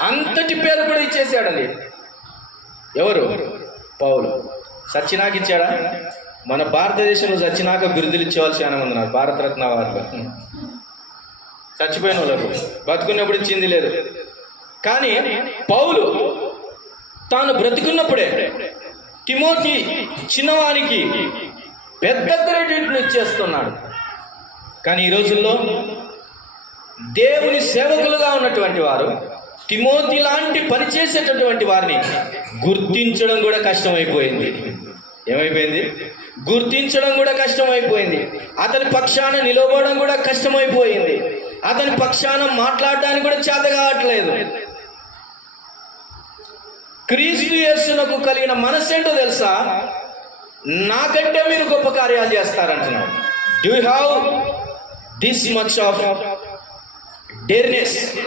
అంతటి పేరు కూడా ఇచ్చేసాడండి. ఎవరు? పౌలు. సచ్చినాక ఇచ్చాడా? మన భారతదేశంలో సచ్చినాక బిరుదులు ఇచ్చేవాళ్ళు చాలా మంది ఉన్నారు. భారతరత్న అవార్డులు చచ్చిపోయిన వాళ్ళకు, బతుకున్నప్పుడు ఇచ్చింది లేదు. కానీ పౌలు తాను బ్రతుకున్నప్పుడే తిమోతి చిన్నవానికి పెద్ద క్రెడిట్ను ఇచ్చేస్తున్నాడు. కానీ ఈ రోజుల్లో దేవుని సేవకులుగా ఉన్నటువంటి వారు తిమోతి లాంటి పని చేసేటటువంటి వారిని గుర్తించడం కూడా కష్టమైపోయింది. ఏమైపోయింది? గుర్తించడం కూడా కష్టమైపోయింది. అతని పక్షాన నిలబడడం కూడా కష్టమైపోయింది. అతని పక్షాన మాట్లాడడానికి కూడా చేత కావట్లేదు. క్రీస్తు యేసునకు కలిగిన మనసేంటో తెలుసా? నాకంటే మీరు గొప్ప కార్యాలు చేస్తారంటున్నాడు. Do you have this much of డేర్నెస్?